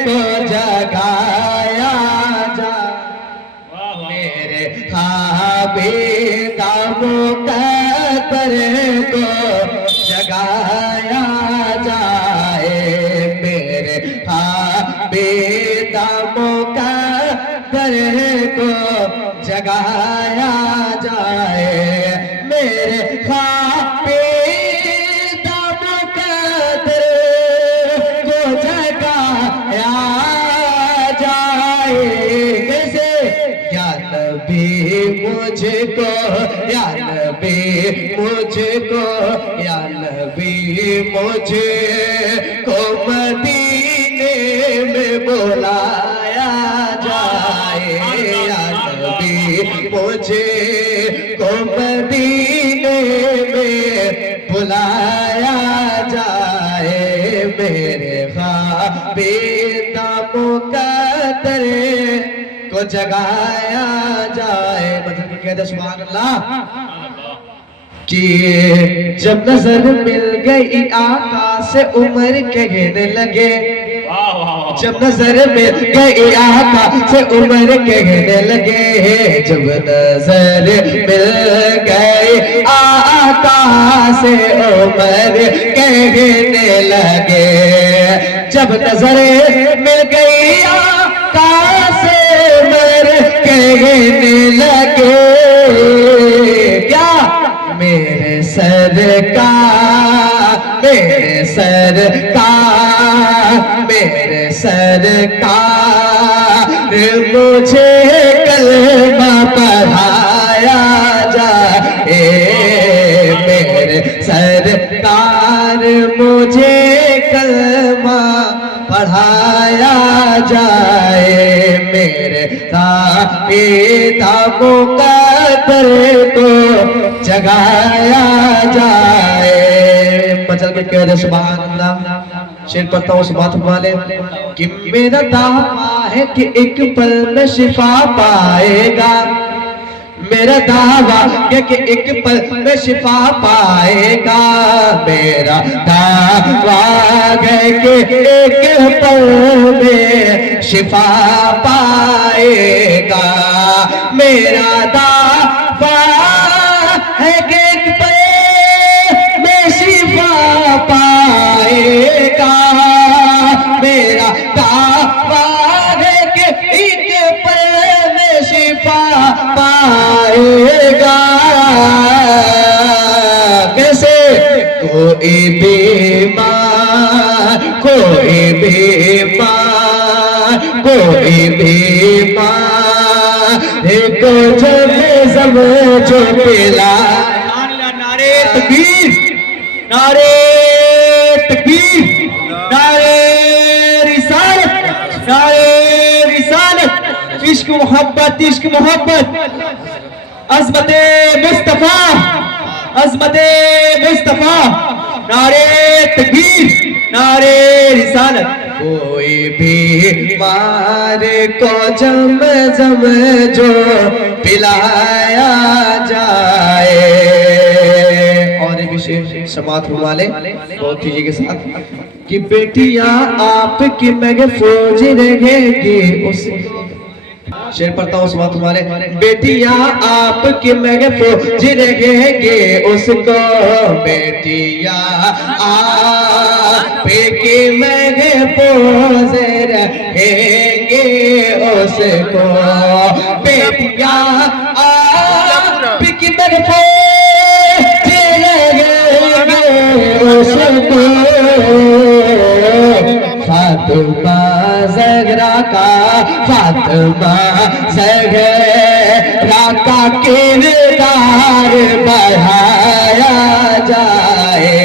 को जगाया जा, मेरे हाबीदा मुकद्दर को जगाया जाए, मेरे हाबीदा मुकद्दर को जगाया जाए, मेरे हाबीदा मुकद्दर को जगाया जाए। कैसे? या नबी मुझको, या नबी मुझको, या नबी मुझे को मदीने में बुलाया जाए, या नबी मुझे को मदीने में बुलाया जाए, मेरे हाबीदा मुकद्दर को जगाया जाए। मतलब कि कहते सुभान अल्लाह कि जब नजर मिल गई आका से उम्र कहने लगे, जब नजर मिल गई आका से उम्र कहने लगे, जब नजर मिल गई आका से उम्र कहने लगे, जब नजर मिल गई आका से उम्र कहने लगे, क्या मेरे सरकार, मेरे सरकार, मेरे सरकार मुझे कलमा पढ़ाया जाए, मेरे सरकार मुझे कलमा पढ़ाया जाए, मेरे हाबीदा मुकद्दर को जगाया जाए। मचल के कह दे सुभान अल्लाह। शेर पढ़ता हूँ सुबात वाले कि मेरा दावा है कि एक पल में शिफा पाएगा, मेरा दावा है कि एक पल में शिफा पाएगा, मेरा दावा है कि एक पल में शिफा पाएगा, मेरा दावा है कि एक पल में शिफा पाएगा, मेरा दावा है कि एक पल में शिफा पाएगा। कैसे? कोई बीमार, कोई बीमार, कोई बीमार को जब जो पिला, नारे तकबीर, नारे तकबीर, नारे रिसालत, नारे रिसालत, इश्क मोहब्बत, इश्क मोहब्बत, अज़मते मुस्तफा, अज़मते मुस्तफा, नारे तकबीर, नारे रिसालत। कोई भी मार को जम जम जो पिलाया जाए। और एक शेर समात वाले बहुत तेजी के साथ कि बेटियां आपकी महफूज रहेंगी, उस शेर पढ़ता हूँ सुबह तुम्हारे, बेटियां आपकी महफूज रहेंगे उसको, बेटियां आपकी महफूज रहेंगे उसको, बेटियां आपकी महफूज रहेंगे उसको। फातिमा ज़हरा का, फातिमा ज़हरा का किरदार बढ़ाया जाए,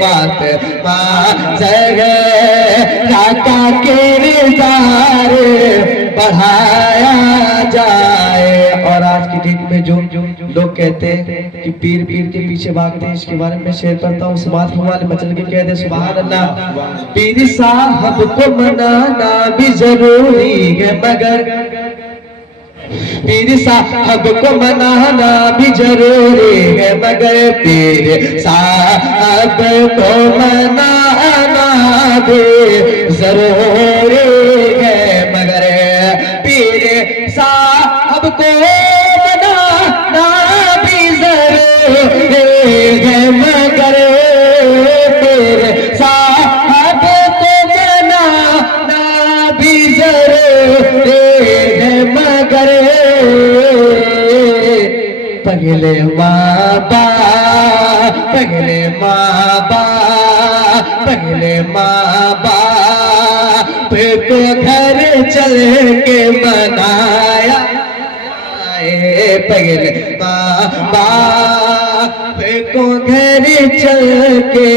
फातिमा ज़हरा का किरदार बढ़ाया जाए। और आज की डेट में जो लोग कहते हैं कि पीर पीर के पीछे भागते हैं, इसके बारे में शेयर करता हूँ। समाज वाले मचल के कहते सुभान अल्लाह। पीर साहब को मनाना भी जरूरी है, मगर पीर साहब को मनाना भी जरूरी है, मगर पीर साहब को मनाना भी जरूरी पगले माँ बाप, पगले माँ बाप, पगले माँ बाप को घर चल के मनाया, पगले माँ बाप को घर चल के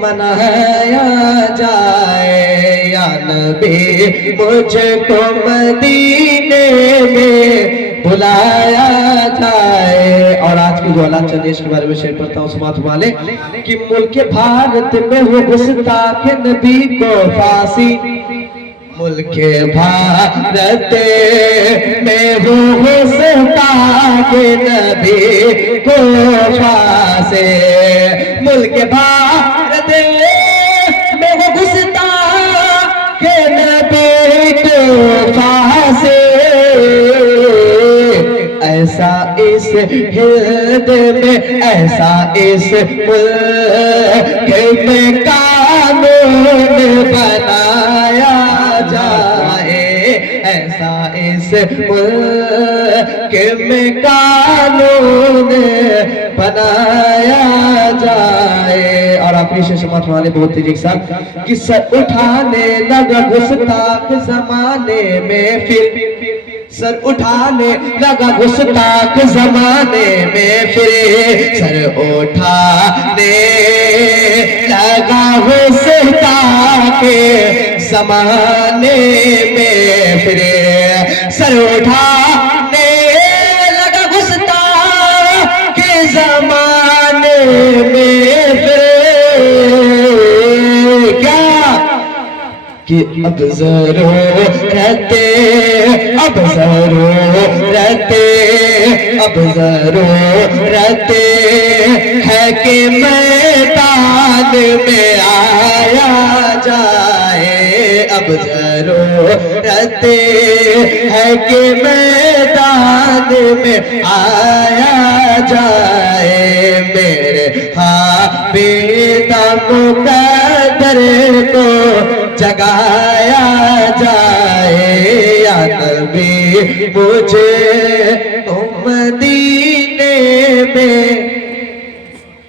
मनाया जाए। या नबी मुझको मदीने में बुलाया जाए। और आज की जो औलाद चंदेश के बारे में शेयर करता हूँ समात वाले कि मुल्क भारत में वो गुस्ताख नबी को फांसी, मुल्क भारत में वो गुस्ताख नबी को फांसी, मुल्क भारत में वो गुस्ताख नबी को फांसी। ऐसा इस हिंद में, ऐसा इस मुल्क में कानून बनाया जाए, ऐसा इस मुल्क में कानून बनाया जाए। और आखिरी से समाप्त वाले बहुत तेजी के साथ कि सर उठाने लगा गुस्ताख जमाने में, फिर सर उठाने लगा गुस्ताख जमाने में, फिर सर उठाने लगा गुस्ताख जमाने में, फिर सर उठाने लगा गुस्ताख जमाने में, फिर क्या कि अब ज़रूरत, अब ज़रूरत, अब ज़रूरत है कि मैदान में आया जाए, अब ज़रूरत है कि मैदान में आया जाए। मेरे हाबीदा मुक़द्दर को जगाया जाए। या नबी मुझे